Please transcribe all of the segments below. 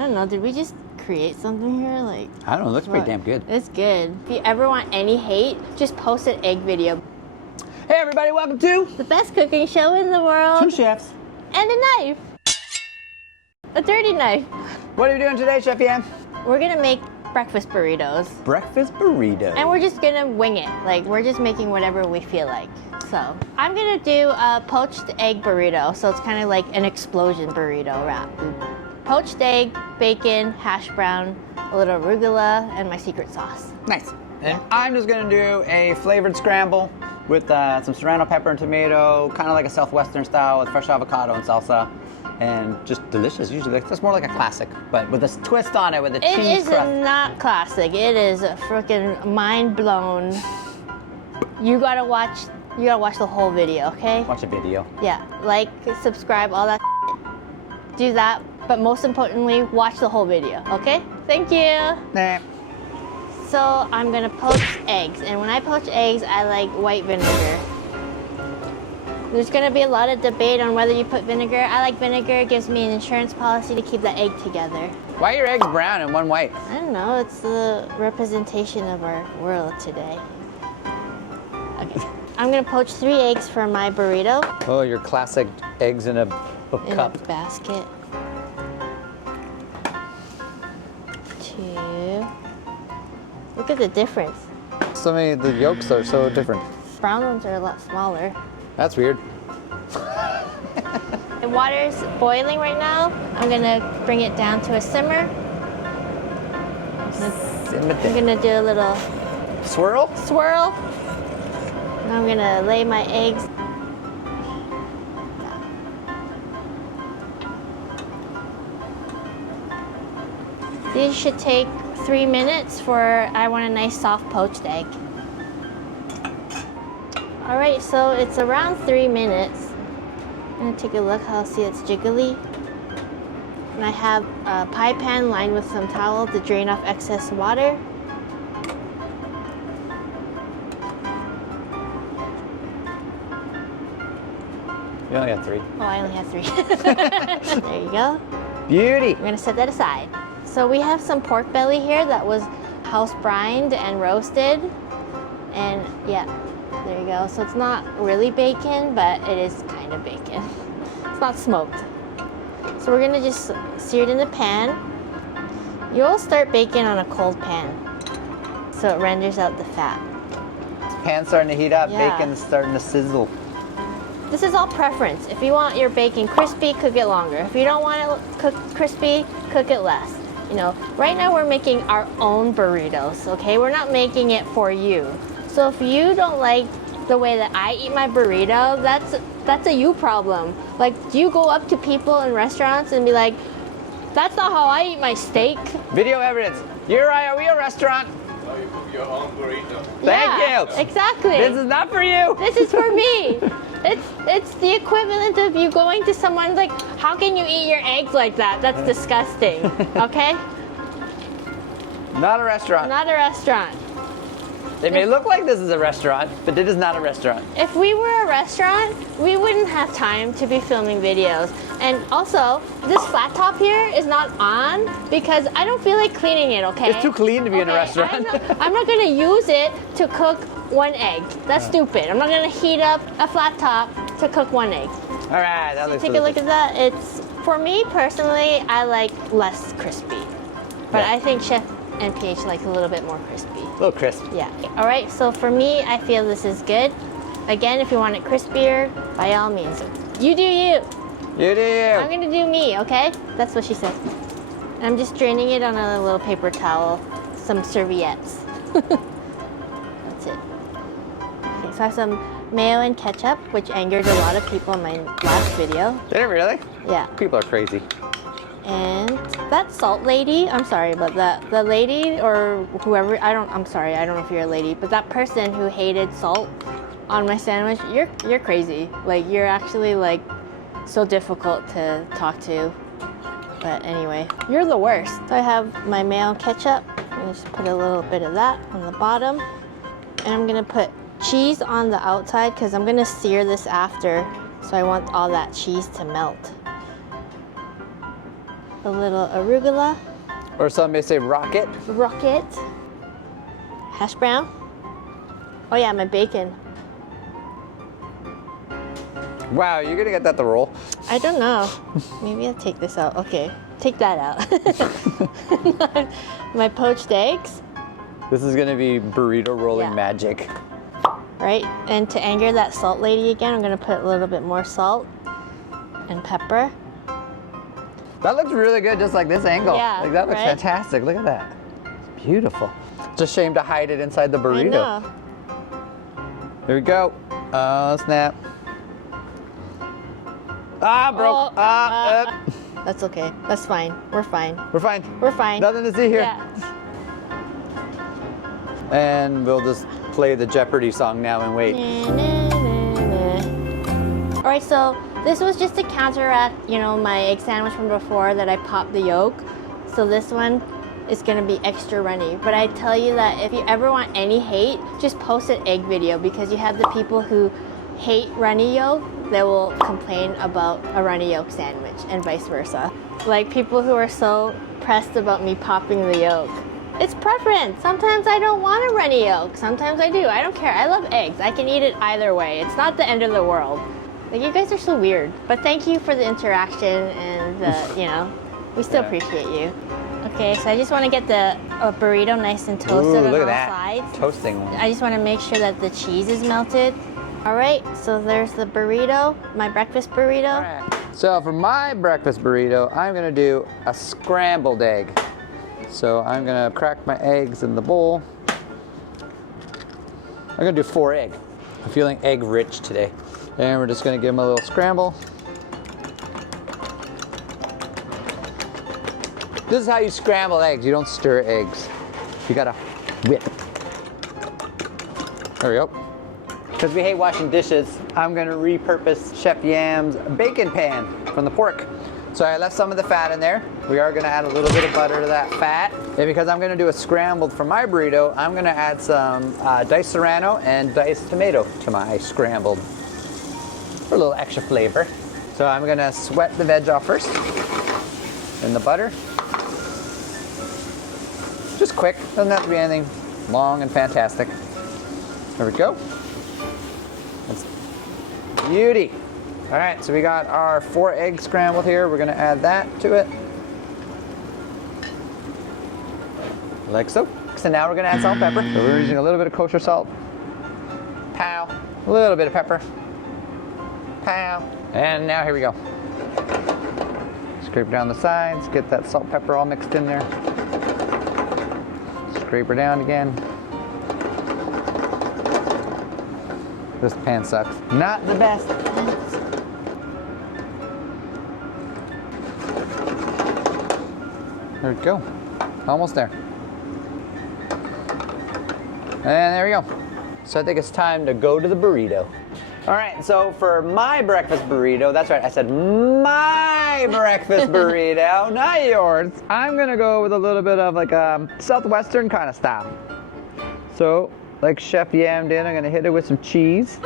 don't know, did we just create something here? Like, I don't know, it looks pretty damn good. It's good. If you ever want any hate, just post an egg video. Hey everybody, welcome to The best cooking show in the world. 2 Chefs. And a knife. A dirty knife. What are you doing today, Chef Yan? We're gonna make breakfast burritos. Breakfast burrito. And we're just gonna wing it. Like, we're just making whatever we feel like. So, I'm gonna do a poached egg burrito. So it's kind of like an explosion burrito wrap. Poached egg, bacon, hash brown, a little arugula, and my secret sauce. Nice. And I'm just gonna do a flavored scramble with some serrano pepper and tomato, kind of like a southwestern style with fresh avocado and salsa. And just delicious. Usually that's more like a classic, but with a twist on it with a cheese crust. It is not classic. It is freaking mind blown. You gotta watch the whole video, okay? Watch a video. Yeah, like, subscribe, all that. Do that, but most importantly, watch the whole video, okay? Thank you. Nah. So I'm gonna poach eggs, and when I poach eggs, I like white vinegar. There's gonna be a lot of debate on whether you put vinegar. I like vinegar. It gives me an insurance policy to keep the egg together. Why are your eggs brown and one white? I don't know, it's the representation of our world today. Okay, I'm gonna poach 3 eggs for my burrito. Oh, your classic eggs in a cup. A basket. 2. Look at the difference. So many, the yolks are so different. Brown ones are a lot smaller. That's weird. The water's boiling right now. I'm gonna bring it down to a simmer. I'm gonna do a little Swirl? swirl. And I'm gonna lay my eggs. These should take 3 minutes I want a nice soft poached egg. All right, so it's around 3 minutes. I'm gonna take a look, see it's jiggly. And I have a pie pan lined with some towel to drain off excess water. You only have 3. Oh, I only have 3. There you go. Beauty. We're gonna set that aside. So we have some pork belly here that was house brined and roasted. And yeah, there you go. So it's not really bacon, but it is kind of bacon. It's not smoked. So we're gonna just sear it in the pan. You'll start baking on a cold pan, so it renders out the fat. Pan's starting to heat up, Yeah. bacon's starting to sizzle. This is all preference. If you want your bacon crispy, cook it longer. If you don't want it cooked crispy, cook it less. You know, right now we're making our own burritos, okay? We're not making it for you. So if you don't like the way that I eat my burrito, that's a you problem. Like, do you go up to people in restaurants and be like, that's not how I eat my steak? Video evidence. You're right, are we a restaurant? No, you cook your own burrito. Thank Yeah, you. exactly. This is not for you. This is for me. It's the equivalent of you going to someone like, how can you eat your eggs like that? That's disgusting. Okay? Not a restaurant. Not a restaurant. It may look like this is a restaurant, but it is not a restaurant. If we were a restaurant, we wouldn't have time to be filming videos. And also, this flat top here is not on because I don't feel like cleaning it, okay? It's too clean to be in a Okay, restaurant. I'm not gonna use it to cook 1 egg. That's stupid. I'm not gonna heat up a flat top to cook 1 egg. All right, that looks Take a look at that. It's, for me personally, I like less crispy. But Yeah. I think Chef and PH like a little bit more crispy. a little crisp. Yeah. All right, so for me, I feel this is good. Again, if you want it crispier, by all means. You do you. You do you. I'm gonna do me, okay? That's what she said. And I'm just draining it on a little paper towel, some serviettes. That's it. Okay, so I have some mayo and ketchup, which angered a lot of people in my last video. Did it really? Yeah. People are crazy. And that salt lady, I'm sorry, but the lady or whoever, I'm sorry, I don't know if you're a lady, but that person who hated salt on my sandwich, you're crazy. Like, you're actually like so difficult to talk to. But anyway, you're the worst. So I have my mayo ketchup. I'm gonna just put a little bit of that on the bottom. And I'm gonna put cheese on the outside because I'm gonna sear this after. So I want all that cheese to melt. a little arugula, Or some may say rocket. rocket, hash brown. Oh yeah, my bacon. Wow, you're gonna get that to roll. I don't know. Maybe I'll take this out. Okay, take that out. My poached eggs, This is gonna be burrito rolling Yeah. magic. right? And to anger that salt lady again, I'm gonna put a little bit more salt and pepper. That looks really good, just like this angle. Yeah, Like that looks right? fantastic. Look at that. It's beautiful. It's a shame to hide it inside the I burrito. know. Here we go. Oh snap. Ah, broke. Oh, That's okay. That's fine. We're fine. We're fine. We're fine. Nothing to see here. Yeah. And we'll just play the Jeopardy song now and wait. All right, so this was just to counteract, my egg sandwich from before that I popped the yolk. So this one is gonna be extra runny. But I tell you that if you ever want any hate, just post an egg video because you have the people who hate runny yolk that will complain about a runny yolk sandwich and vice versa. Like people who are so pressed about me popping the yolk. It's preference. Sometimes I don't want a runny yolk. Sometimes I do. I don't care. I love eggs. I can eat it either way. It's not the end of the world. Like, you guys are so weird. But thank you for the interaction and, we still appreciate you. Okay, so I just want to get the burrito nice and toasted on look all at that. sides. Toasting one. I just want to make sure that the cheese is melted. All right, so there's the burrito, my breakfast burrito. So for my breakfast burrito, I'm gonna do a scrambled egg. So I'm gonna crack my eggs in the bowl. I'm gonna do 4 egg. I'm feeling egg rich today. And we're just gonna give them a little scramble. This is how you scramble eggs. You don't stir eggs. You gotta whip. There we go. Because we hate washing dishes, I'm gonna repurpose Chef Yam's bacon pan from the pork. So I left some of the fat in there. We are gonna add a little bit of butter to that fat. And because I'm gonna do a scrambled for my burrito, I'm gonna add some diced serrano and diced tomato to my scrambled for a little extra flavor. So I'm gonna sweat the veg off first in the butter. Just quick, doesn't have to be anything long and fantastic. There we go. That's beauty. All right, so we got our 4 egg scrambled here. We're gonna add that to it. Like so. So now we're gonna add salt and pepper. So we're using a little bit of kosher salt. Pow. A little bit of pepper. Pow. And now here we go. Scrape down the sides, get that salt pepper all mixed in there. Scrape her down again. This pan sucks. Not the best. There we go. Almost there. And there we go. So I think it's time to go to the burrito. All right, so for my breakfast burrito, that's right, I said my breakfast burrito, not yours. I'm gonna go with a little bit of like a Southwestern kind of style. So, like Chef Yam did, I'm gonna hit it with some cheese.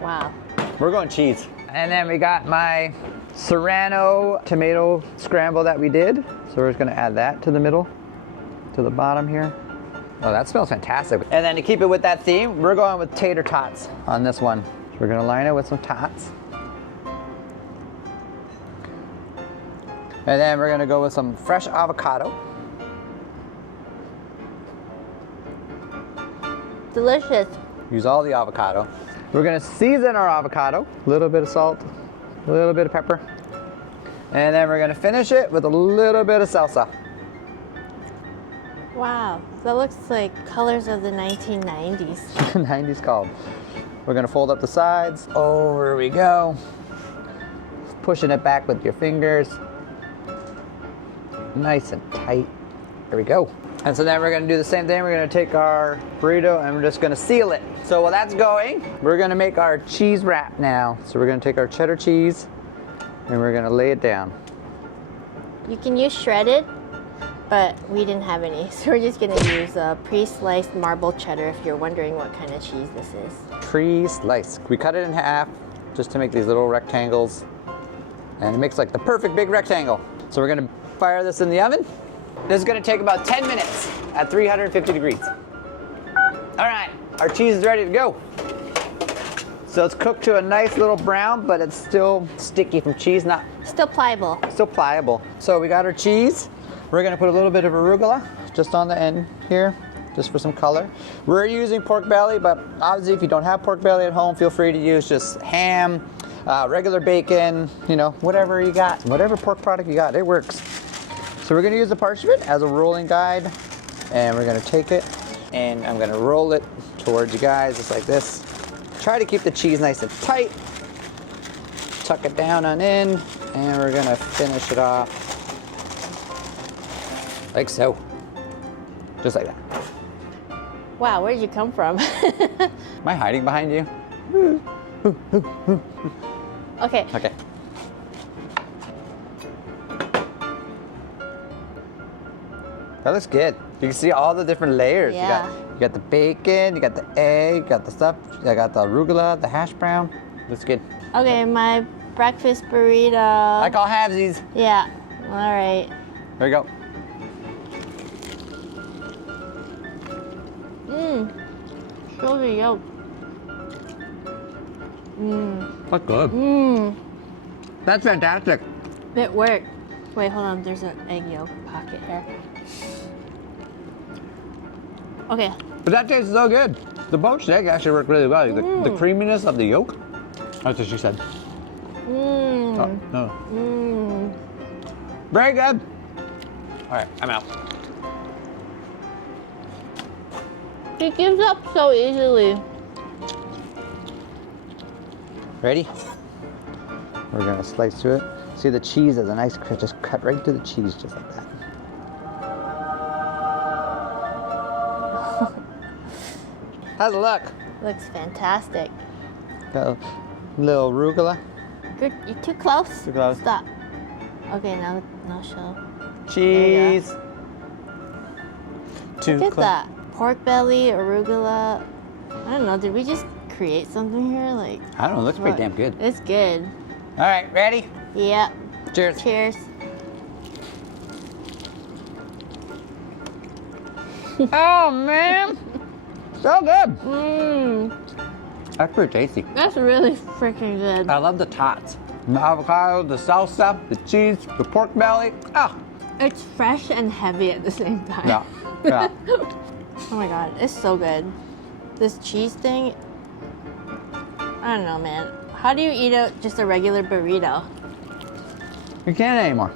Wow. We're going cheese. And then we got my Serrano tomato scramble that we did. So we're just gonna add that to the middle, to the bottom here. Oh, that smells fantastic. And then to keep it with that theme, we're going with tater tots on this one. So we're gonna line it with some tots. And then we're gonna go with some fresh avocado. Delicious. Use all the avocado. We're gonna season our avocado. A little bit of salt, a little bit of pepper. And then we're gonna finish it with a little bit of salsa. Wow, that looks like colors of the 1990s. 90s called. We're gonna fold up the sides. Over we go. Pushing it back with your fingers. Nice and tight. There we go. And so then we're gonna do the same thing. We're gonna take our burrito and we're just gonna seal it. So while that's going, we're gonna make our cheese wrap now. So we're gonna take our cheddar cheese and we're gonna lay it down. You can use shredded, but we didn't have any, so we're just gonna use pre-sliced marble cheddar if you're wondering what kind of cheese this is. Pre-slice. We cut it in half just to make these little rectangles. And it makes like the perfect big rectangle. So we're gonna fire this in the oven. This is gonna take about 10 minutes at 350 degrees. All right, our cheese is ready to go. So it's cooked to a nice little brown, but it's still sticky from cheese, not Still pliable. still pliable. So we got our cheese. We're gonna put a little bit of arugula just on the end here, just for some color. We're using pork belly, but obviously if you don't have pork belly at home, feel free to use just ham, regular bacon, you know, whatever you got, whatever pork product you got, it works. So we're gonna use the parchment as a rolling guide, and we're gonna take it, and I'm gonna roll it towards you guys, just like this. Try to keep the cheese nice and tight. Tuck it down on in, and we're gonna finish it off like so. Just like that. Wow, where did you come from? Am I hiding behind you? Okay. Okay. That looks good. You can see all the different layers. Yeah. You got the bacon, you got the egg, you got the stuff, I got the arugula, the hash brown. Looks good. Okay, my breakfast burrito. I call halvesies. Yeah. All right. There you go. Show the yolk. That's good. That's fantastic. It worked. Wait, hold on. There's an egg yolk pocket here. Okay. But that tastes so good. The poached egg actually worked really well. The creaminess of the yolk. That's what she said. Oh, no. Very good. All right, I'm out. He gives up so easily. Ready? We're gonna slice through it. See the cheese has a nice cut, just cut right through the cheese, just like that. How's it look? Looks fantastic. Got a little arugula. Good. You're too close. Too close. Stop. Okay, now show. Cheese. Too Look at close. that. Pork belly, arugula. I don't know. Did we just create something here? Like. I don't know. It looks pretty what? damn good. It's good. All right, ready? Yep. Cheers. Cheers. Oh man, so good. Mmm. That's pretty tasty. That's really freaking good. I love the tots. The avocado, the salsa, the cheese, the pork belly. Ah, It's fresh and heavy at the same time. yeah, yeah. Oh my god, it's so good. This cheese thing, I don't know, man. How do you eat just a regular burrito? You can't anymore.